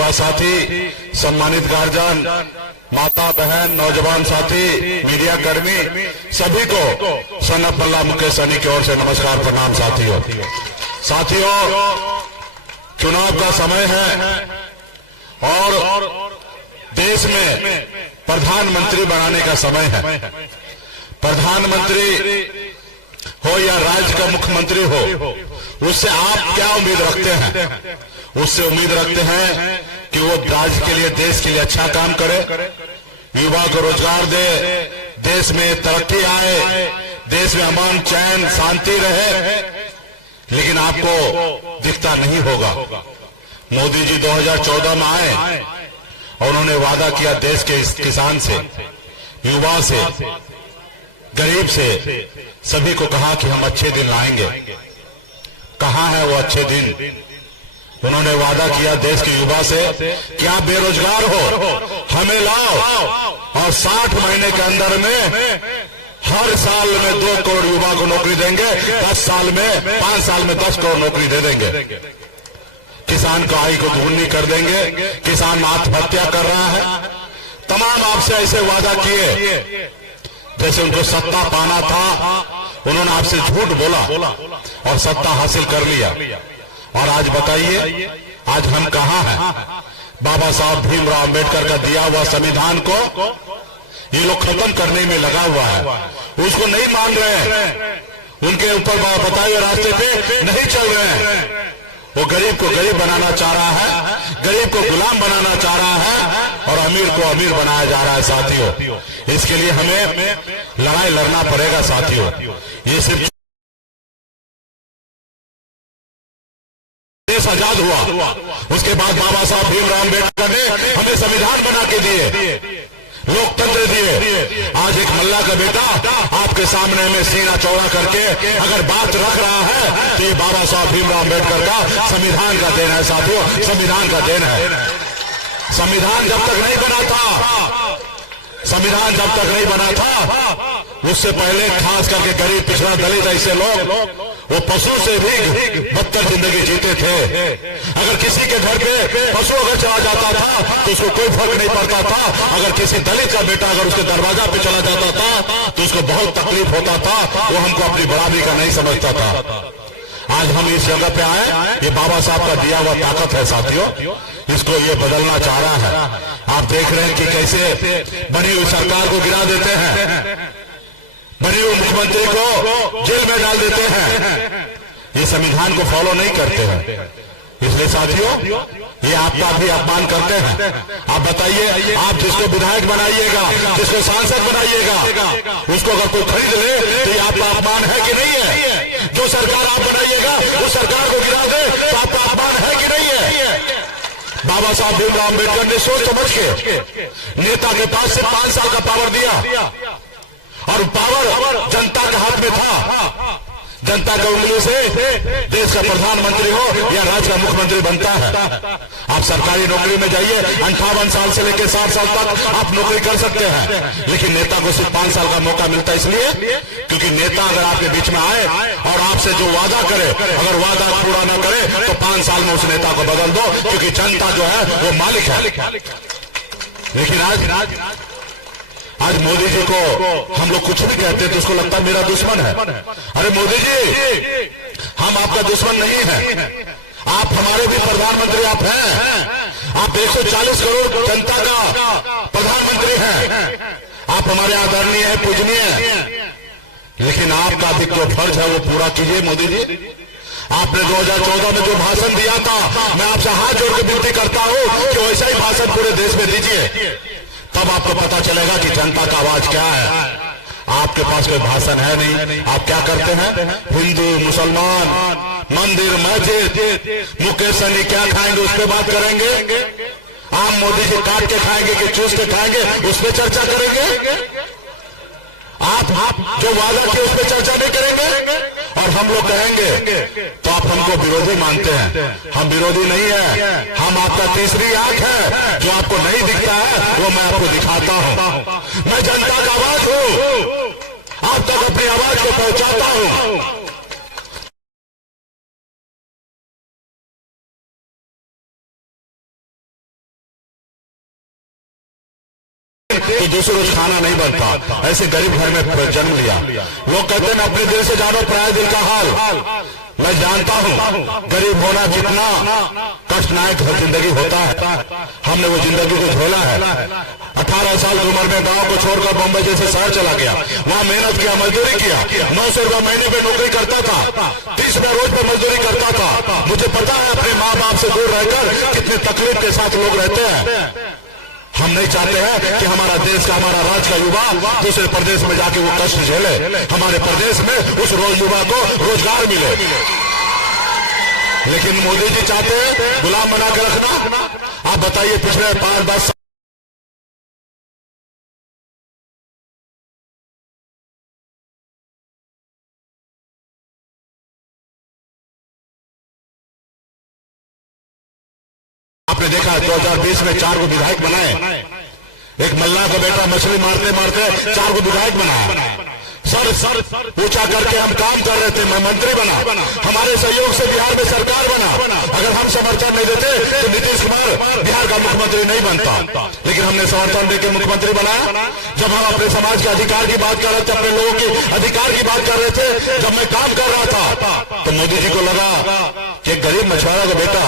युवा साथी, सम्मानित गार्जियन, माता बहन, नौजवान साथी, मीडिया कर्मी, सभी को सनत मल्ला मुकेश सहनी की ओर से नमस्कार प्रणाम। साथियों, चुनाव का समय है और देश में प्रधानमंत्री बनाने का समय है। प्रधानमंत्री हो या राज्य का मुख्यमंत्री हो, उससे आप क्या उम्मीद रखते हैं? उससे उम्मीद रखते हैं कि वो राज्य के लिए, देश के लिए अच्छा काम करे, युवा को रोजगार दे, देश में तरक्की आए, देश में अमन चैन शांति रहे। लेकिन आपको दिखता नहीं होगा। मोदी जी 2014 में आए और उन्होंने वादा किया देश के किसान से, युवा से, गरीब से, सभी को कहा कि हम अच्छे दिन लाएंगे। कहां है वो अच्छे दिन? उन्होंने वादा किया देश के युवा से कि आप बेरोजगार हो, हमें लाओ और 60 महीने के अंदर में हर साल में 2 करोड़ युवा को नौकरी देंगे, 5 साल में 10 करोड़ नौकरी दे देंगे। किसान की आय को दुगनी कर देंगे। किसान आत्महत्या कर रहा है। तमाम आपसे ऐसे वादा किए, जैसे उनको सत्ता पाना था, उन्होंने आपसे झूठ बोला और सत्ता हासिल कर लिया। और आज बताइए, आज हम कहां हैं? बाबा साहब भीमराव अम्बेडकर का दिया हुआ संविधान को ये लोग खत्म करने में लगा हुआ है। उसको नहीं मान रहे हैं, उनके ऊपर बताए हुए रास्ते पे नहीं चल रहे हैं। वो गरीब को गरीब बनाना चाह रहा है, गरीब को गुलाम बनाना चाह रहा है और अमीर को अमीर बनाया जा रहा है। साथियों, इसके लिए हमें लड़ाई लड़ना पड़ेगा। साथियों, ये सिर्फ देश आजाद हुआ, उसके बाद बाबा साहब भीमराव अम्बेडकर ने हमें संविधान बना के दिए, लोकतंत्र दिए। आज एक मल्ला का बेटा आपके सामने में सीना चौड़ा करके अगर बात रख रहा है तो ये बाबा साहब भीमराव अम्बेडकर का संविधान का देन है। साथियों, संविधान का देन है। संविधान जब तक नहीं बना था, संविधान जब तक नहीं बना था, उससे पहले खास करके गरीब, पिछड़ा, दलित ऐसे लोग वो पशु से भी बदतर जिंदगी जीते थे। अगर किसी के घर पे पशु अगर चला जाता था तो उसको कोई फर्क नहीं पड़ता था। अगर किसी दलित का बेटा अगर उसके दरवाजा पे चला जाता था तो उसको बहुत तकलीफ होता था, वो हमको अपनी बराबरी का नहीं समझता था। आज हम इस जगह पे आए, ये बाबा साहब का दिया हुआ ताकत है। साथियों, इसको ये बदलना चाह रहा है। आप देख रहे हैं कि कैसे बनी हुई सरकार को गिरा देते हैं, बनी हुई मुख्यमंत्री को जेल में डाल देते हैं। ये संविधान को फॉलो नहीं करते हैं। इसलिए साथियों, ये आपका भी अपमान करते हैं। आप बताइए, आप जिसको विधायक बनाइएगा, जिसको सांसद बनाइएगा, उसको अगर कोई खरीद ले तो ये आपका अपमान है कि नहीं है? जो सरकार आप बनाइएगा उस सरकार को गिरा दे तो आपका अपमान है कि नहीं है? बाबा साहब भीमराव अम्बेडकर ने सोच समझ के नेता के पास से 5 साल का पावर दिया और पावर जनता के हाथ में था। जनता की उंगली से देश का प्रधानमंत्री हो या राज्य का मुख्यमंत्री बनता है। आप सरकारी नौकरी में जाइए, 58 साल से लेकर 60 साल तक आप नौकरी कर सकते हैं, लेकिन नेता को सिर्फ 5 साल का मौका मिलता है। इसलिए क्योंकि नेता अगर आपके बीच में आए और आपसे जो वादा करे, अगर वादा पूरा ना करे तो 5 साल में उस नेता को बदल दो, क्योंकि जनता जो है वो मालिक है। लेकिन आज मोदी जी को हम लोग कुछ भी कहते हैं तो उसको लगता है मेरा दुश्मन है। अरे मोदी जी, हम आपका दुश्मन नहीं है, आप हमारे भी प्रधानमंत्री आप हैं। आप 140 करोड़ जनता का प्रधानमंत्री हैं। आप हमारे आदरणीय है, पूजनीय है, लेकिन आपका भी जो फर्ज है वो पूरा कीजिए। मोदी जी, आपने 2014 में जो भाषण दिया था, मैं आपसे हाथ जोड़ के विनती करता हूं कि वैसा ही भाषण पूरे देश में दीजिए। तब आपको पता चलेगा कि जनता का आवाज क्या है। आपके पास कोई भाषण है नहीं। आप क्या करते हैं? हिंदू, मुसलमान, मंदिर, मस्जिद, मुकेश सहनी क्या खाएंगे उस पर बात करेंगे। आम मोदी जी काट के खाएंगे कि चूस के खाएंगे उस पर चर्चा करेंगे। आप जो वादा किए उस पर चर्चा नहीं करेंगे और हम लोग कहेंगे तो आप हमको विरोधी मानते हैं। हम विरोधी नहीं है, हम आपका तीसरी आंख है। जो आपको नहीं दिखता है वो मैं आपको दिखाता हूं। मैं जनता का आवाज हूं, आप तक अपनी आवाज को पहुंचाता हूं। तो दूसरे रोज खाना नहीं बनता। ऐसे गरीब घर में जन्म लिया। लोग कहते हैं अपने दिल से जानो पराये दिल का हाल। मैं जानता हूँ गरीब होना कितना कष्टनायक जिंदगी होता है। हमने वो जिंदगी को झेला है। 18 साल की उम्र में गांव को छोड़कर बम्बई जैसे शहर चला गया। वहाँ मेहनत किया, मजदूरी किया। 900 रुपया महीने पे नौकरी करता था, 30 रुपया रोज पे मजदूरी करता था। मुझे पता है अपने माँ बाप से दूर रहकर कितने तकलीफ के साथ लोग रहते हैं। हम नहीं चाहते हैं कि हमारा देश का, हमारा राज्य का युवा दूसरे प्रदेश में जाके वो कष्ट झेले। हमारे प्रदेश में उस युवा को रोजगार मिले। लेकिन मोदी जी चाहते हैं गुलाम बना के रखना। आप बताइए पिछले 5-10 आपने देखा 2020 में 4 विधायक बनाए। एक मल्ला का बेटा मछली मारते मारते 4 विधायक बनाया। सर ऊंचा करके हम काम कर रहे थे, मैं मंत्री बना। हमारे सहयोग से बिहार में सरकार बना। अगर हम समर्थन नहीं देते तो नीतीश कुमार बिहार का मुख्यमंत्री नहीं बनता। लेकिन हमने समर्थन देकर मुख्यमंत्री बनाया। जब हम अपने समाज के अधिकार की बात कर रहे थे, अपने लोगों के अधिकार की बात कर रहे थे, जब मैं काम कर रहा था तो मोदी जी को लगा कि गरीब मछुआरा का बेटा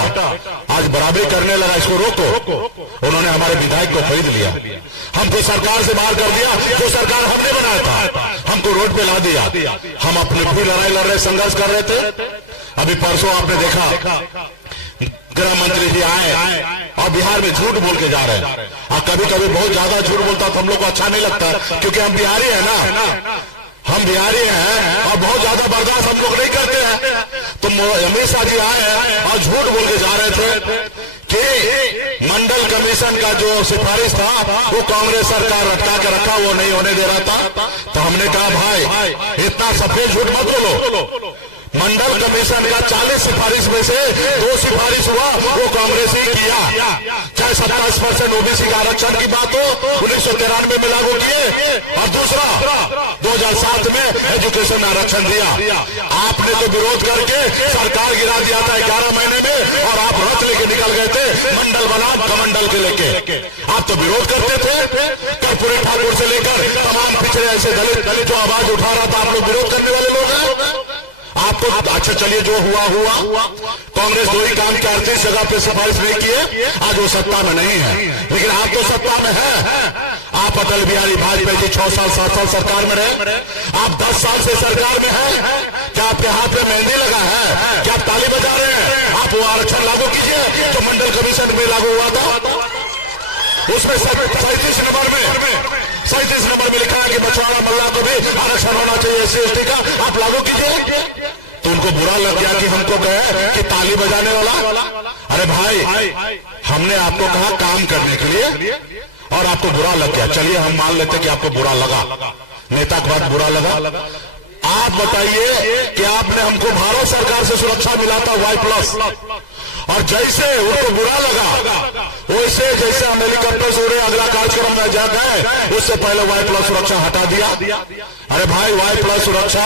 आज बराबरी करने लगा, इसको रोको। उन्होंने हमारे विधायक को खरीद लिया, हमको सरकार से बाहर कर दिया। जो सरकार हमने बनाया था हमको रोड पे ला दिया। हम अपने भी लड़ाई लड़ रहे, संघर्ष कर रहे थे। अभी परसों आपने देखा गृह मंत्री जी आए और बिहार में झूठ बोल के जा रहे हैं। और कभी कभी बहुत ज्यादा झूठ बोलता तो हम लोग को अच्छा नहीं लगता, क्योंकि हम बिहारी हैं ना, हम बिहारी हैं और बहुत ज्यादा बर्दाश्त हम लोग नहीं करते हैं। तो अमित शाह जी आए और झूठ बोल के जा रहे थे कि मंडल कमीशन का जो सिफारिश था वो कांग्रेस सरकार लटका के रखा, वो नहीं होने दे रहा था। तो हमने कहा भाई इतना सफेद झूठ मत बोलो। मंडल कमीशन का 40 सिफारिश में से 2 सिफारिश हुआ, वो कांग्रेस ही किया। चाहे 27% ओबीसी का आरक्षण की बात हो, 1993 में लागू किए, और दूसरा 2007 में एजुकेशन में आरक्षण दिया। आपने तो विरोध करके सरकार गिरा दिया था 11 महीने में, और आप रथ लेके निकल गए थे मंडल बनाम कमंडल के लेके। आप तो विरोध करते थे। कर्पूरी ठाकुर से लेकर तमाम पिछड़े ऐसे दलित जो आवाज उठा रहा था, आप लोग विरोध करने वाले लोग हैं। आपको अच्छा चलिए जो हुआ। कांग्रेस वही काम के 38 जगह पे सिफारिश नहीं किए, आज वो सत्ता में नहीं है। लेकिन आप तो सत्ता में है। आप अटल बिहारी वाजपेयी जी 6 साल 7 साल सरकार में रहे, आप 10 साल से सरकार में हैं। क्या आपके हाथ में मेहंदी लगा है? क्या आप ताली बजा रहे हैं? आप वो आरक्षण लागू कीजिए जो मंडल कमीशन में लागू हुआ था। उसमें 37 नंबर में लिखा है कि मछुआरा मल्ला को भी आरक्षण होना चाहिए SC/ST का, आप लागू कीजिए। तो उनको बुरा लग गया कि हमको कहे कि ताली बजाने वाला। अरे भाई हमने आपको कहा काम करने के लिए और आपको बुरा लग गया। चलिए हम मान लेते कि आपको बुरा लगा, नेता को बात बुरा लगा। आप बताइए कि आपने हमको भारत सरकार से सुरक्षा मिला था Y+, और जैसे उनको बुरा लगा वैसे जैसे हम हेलीकॉप्टर से उड़े अगला कार्यक्रम में जा गए, उससे पहले Y+ सुरक्षा हटा दिया। अरे भाई Y+ सुरक्षा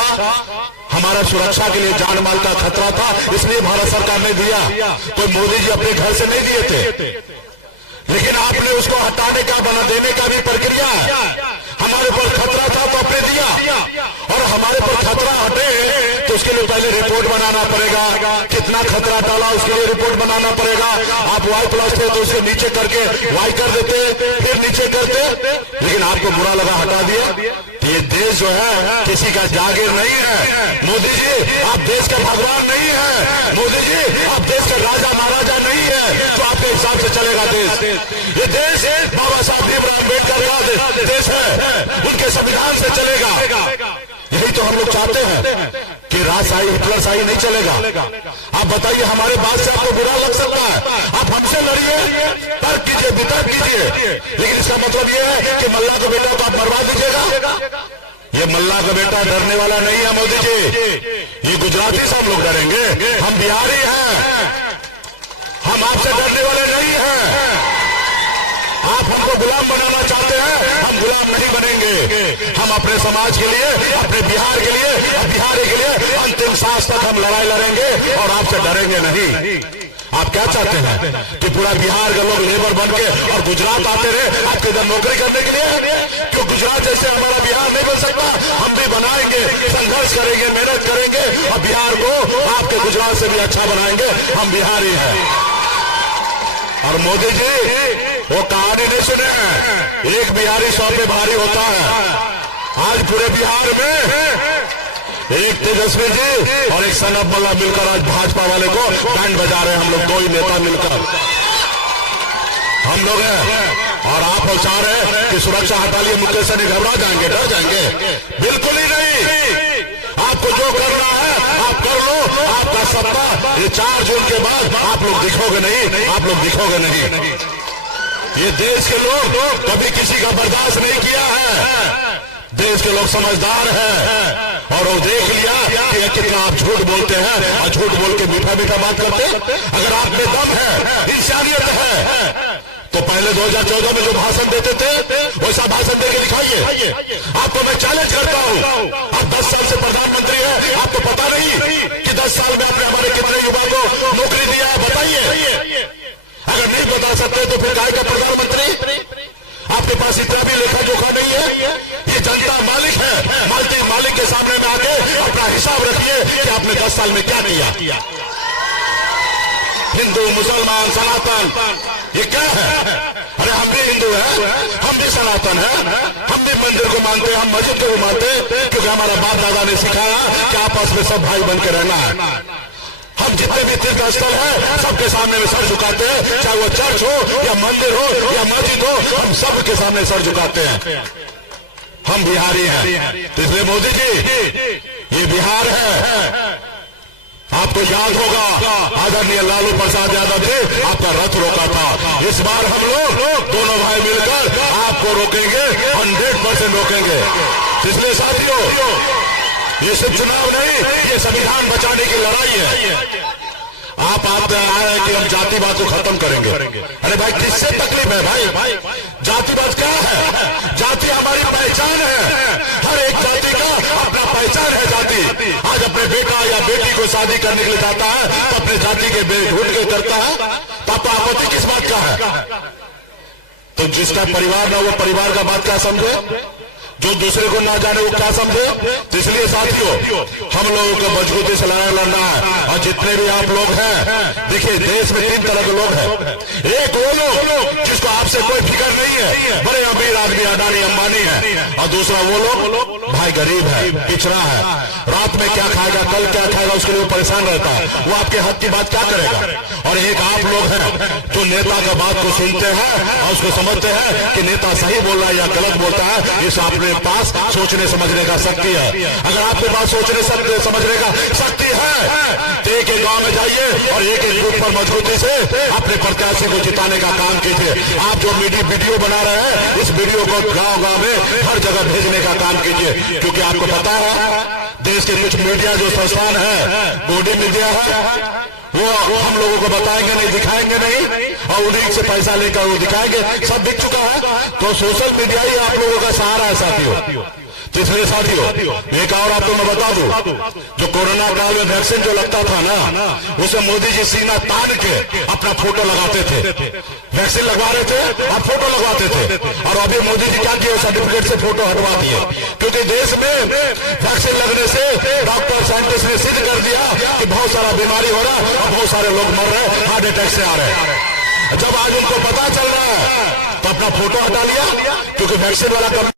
हमारा सुरक्षा के लिए जान माल का खतरा था, इसलिए भारत सरकार ने दिया। तो मोदी जी अपने घर से नहीं दिए थे, लेकिन आपने उसको हटाने का बना देने का भी प्रक्रिया है। हमारे ऊपर खतरा था तो आपने दिया, और हमारे ऊपर खतरा हटे तो उसके लिए पहले रिपोर्ट बनाना पड़ेगा। कितना खतरा डाला उसके लिए रिपोर्ट बनाना पड़ेगा। आप Y+ थे तो उसे नीचे करके Y कर देते, फिर नीचे करते, लेकिन आपको बुरा लगा हटा दिया। ये देश जो है किसी का जागीर नहीं है। मोदी जी आप देश के भगवान नहीं है। मोदी जी आप देश के राजा महाराजा नहीं है, तो आपके हिसाब से चलेगा देश। ये देश बाबा साहब भीमराव अम्बेडकर का देश है, उनके संविधान से चलेगा। यही तो हम लोग चाहते हैं कि राजशाही हिटलरशाही नहीं चलेगा। आप बताइए हमारे बात से आपको बुरा लग सकता है, आप हमसे लड़िए, तर्क कीजिए, वितर्क कीजिए, लेकिन इसका मतलब ये है कि मल्ला का बेटा तो आप मरवा दीजिएगा। ये मल्ला का बेटा डरने वाला नहीं है मोदी जी। ये गुजराती से हम लोग डरेंगे, हम बिहारी हैं, हम आपसे डरने वाले नहीं हैं। आप हमको गुलाम बनाना चाहते हैं, हम गुलाम नहीं बनेंगे। हम अपने समाज के लिए, अपने बिहार के लिए, बिहारी के लिए अंतिम सांस तक हम लड़ाई लड़ेंगे और आपसे डरेंगे नहीं। आप क्या चाहते हैं कि पूरा बिहार के लोग लेबर बन के और गुजरात आते रहे आपके इधर नौकरी करने के लिए? क्यों गुजरात जैसे हमारा बिहार नहीं बन सकता? हम भी बनाएंगे, संघर्ष करेंगे, मेहनत करेंगे और बिहार को आपके गुजरात से भी अच्छा बनाएंगे। हम बिहारी हैं। और मोदी जी वो कहानी नहीं सुने हैं, एक बिहारी 100 पे भारी होता है। आज पूरे बिहार में एक तेजस्वी जी और एक सनब मल्ला मिलकर आज भाजपा वाले को बैंड बजा रहे हैं। हम लोग दो ही नेता मिलकर हम लोग हैं। और आप चाह रहे हैं कि सुरक्षा हटा लिए, मुकेश सहनी घबरा जाएंगे, डर जाएंगे? बिल्कुल ही नहीं। आपको जो करना है आप कर लो। आपका सत्ता ये 4 जून के बाद आप लोग दिखोगे नहीं, आप लोग दिखोगे नहीं। ये देश के लोग कभी किसी का बर्दाश्त नहीं किया है। देश के लोग समझदार हैं और वो देख लिया कि कितना आप झूठ बोलते हैं और झूठ बोल के मीठा मीठा बात करते हैं। अगर आप में दम है, इंसानियत है, तो पहले 2014 में जो भाषण देते थे वैसा भाषण देके दिखाइए। आपको मैं चैलेंज करता हूं, आप 10 साल से प्रधानमंत्री हैं, आपको पता नहीं कि 10 साल में आपने हमारे कितने युवा को नौकरी दिया है? बताइए। अगर नहीं बता सकते तो फिर काहे का प्रधानमंत्री? आपके पास इतना भी लेखा जोखा नहीं है? ये जनता मालिक है, मालिक के सामने में आके अपना हिसाब रखिए कि आपने 10 साल में क्या किया। हिंदू, मुसलमान, सनातन ये क्या है? अरे हम भी हिंदू हैं, हम भी सनातन हैं, हम भी मंदिर को मानते हैं, हम मस्जिद को भी मानते हैं, क्योंकि हमारा बाप दादा ने सिखाया कि आपस में सब भाई बन के रहना है। हम जितने भी तीर्थ स्थल है सबके सामने में सर झुकाते हैं, चाहे वो चर्च हो या मंदिर हो या मस्जिद हो, हम सबके सामने सर झुकाते हैं। हम बिहारी हैं। तो इसलिए मोदी जी ये बिहार है। आपको याद होगा आदरणीय लालू प्रसाद यादव जी आपका रथ रोका था। इस बार हम लोग दोनों भाई मिलकर आपको रोकेंगे, 100% रोकेंगे। इसलिए साथियों ये सिर्फ चुनाव नहीं, ये संविधान बचाने की लड़ाई है। आप आए हैं कि हम जातिवाद को खत्म करेंगे। अरे भाई किससे तकलीफ है भाई? जातिवाद क्या है? जाति हमारी पहचान है। हर एक जाति का अपना पहचान है। जाति आज अपने बेटा या बेटी को शादी करने के लिए जाता है तो अपने जाति के ढूंढ के करता है। पापा आपत्ति किस बात का है? तो जिसका परिवार ना वो परिवार का बात क्या समझे, जो दूसरे को ना जाने वो क्या समझे। तो इसलिए साथियों हम लोगों को मजबूती से लड़ाई लड़ना है। और जितने भी आप लोग हैं, देखिए देश में 3 तरह के लोग हैं। एक वो लोग जिसको आपसे कोई फिक्र नहीं है, बड़े अमीर आदमी अडानी अंबानी है। और दूसरा वो लोग भाई गरीब है, पिछड़ा है, रात में क्या खाएगा, कल क्या खाएगा, उसके लिए परेशान रहता है, वो आपके हक की बात क्या करेगा। और एक आप लोग हैं जो नेता का बात को सुनते हैं और उसको समझते हैं कि नेता सही बोल रहा है या गलत बोलता है। इस आपने पास सोचने समझने का शक्ति है। अगर आपके पास सोचने समझने का शक्ति है तो एक गांव में जाइए और एक बूथ पर मजबूती से अपने प्रत्याशी को जिताने का काम कीजिए। आप जो वीडियो बना रहे हैं इस वीडियो को गांव-गांव में हर जगह भेजने का काम कीजिए, क्योंकि आपको पता है देश के कुछ मीडिया जो संस्थान है, बॉडी मीडिया है, वो हम लोगों को बताएंगे नहीं, दिखाएंगे नहीं और उन्हीं से पैसा लेकर वो दिखाएंगे। सब दिख चुका है। तो सोशल मीडिया ही आप लोगों का सहारा है साथियों। तो इसलिए साथियों एक और आपको मैं बता दूं, जो कोरोना काल में वैक्सीन जो लगता था ना, उसे मोदी जी सीना तान के अपना फोटो लगाते थे। वैक्सीन लगवा रहे थे और फोटो लगवाते थे। और अभी मोदी जी क्या किए, सर्टिफिकेट से फोटो हटवा दिए, क्योंकि देश में वैक्सीन लगने से डॉक्टर साइंटिस्ट ने सिद्ध कर दिया कि बहुत सारा बीमारी हो रहा है और बहुत सारे लोग मर रहे हैं, हार्ट अटैक से आ रहे हैं। जब आज उनको पता चल रहा है तो अपना फोटो हटा लिया, क्योंकि वैक्सीन वाला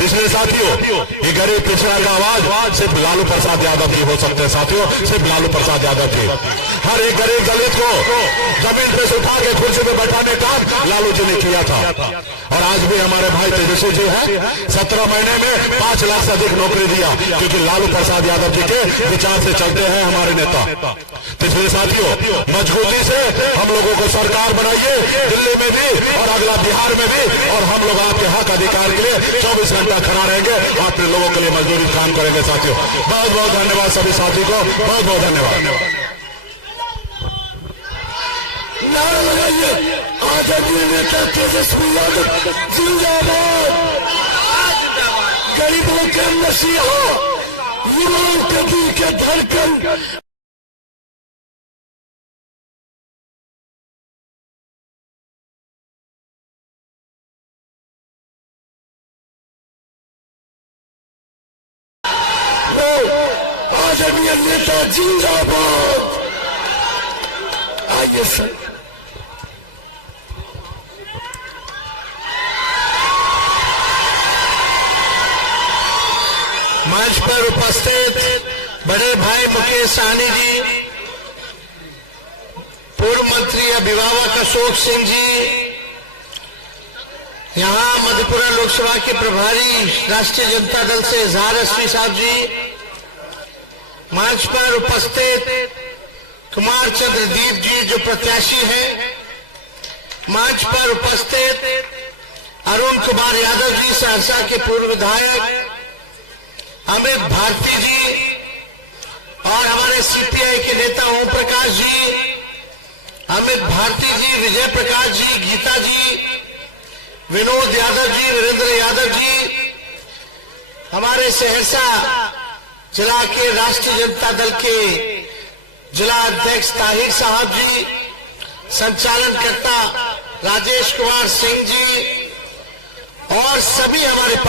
इसलिए साथियों ये गरीब पिछड़ा का आवाज सिर्फ लालू प्रसाद यादव ही हो सकते हैं। साथियों सिर्फ लालू प्रसाद यादव ही। हर एक गरीब दलित को जमीन पे से उठा के कुर्सी पे बैठाने का लालू जी ने किया था। और आज भी हमारे भाई तेजस्वी जी हैं, 17 महीने में 5 लाख से अधिक नौकरी दिया, क्योंकि लालू प्रसाद यादव जी के विचार से चलते हैं हमारे नेता। तो इसलिए साथियों मजबूती से हम लोगों को सरकार बनाइए, दिल्ली में भी और अगला बिहार में भी, और हम लोग आपके हक अधिकार के लिए 24 घंटा खड़ा रहेंगे, अपने लोगों के लिए मजदूरी काम करेंगे। साथियों बहुत बहुत धन्यवाद सभी साथी को, बहुत बहुत धन्यवाद। आदरणीय नेता तेजस्वी यादव जिंदाबाद। गरीबों के मसीहा, युवाओं के दिल के धड़कन। आदरणीय नेता जिंदाबाद। आइए सर। मंच पर उपस्थित बड़े भाई मुकेश सहनी जी, पूर्व मंत्री अभिभावक अशोक सिंह जी, यहाँ मधेपुरा लोकसभा के प्रभारी राष्ट्रीय जनता दल से इजहार अस्वी साहब जी, मंच पर उपस्थित कुमार चंद्रदीप जी जो प्रत्याशी हैं, मंच पर उपस्थित अरुण कुमार यादव जी सहरसा के पूर्व विधायक, अमित भारती जी और हमारे सीपीआई के नेता ओम प्रकाश जी, अमित भारती जी, विजय प्रकाश जी, गीता जी, विनोद यादव जी, वीरेंद्र यादव जी, हमारे सहरसा जिला के राष्ट्रीय जनता दल के जिला अध्यक्ष ताहिर साहब जी, संचालनकर्ता राजेश कुमार सिंह जी और सभी हमारे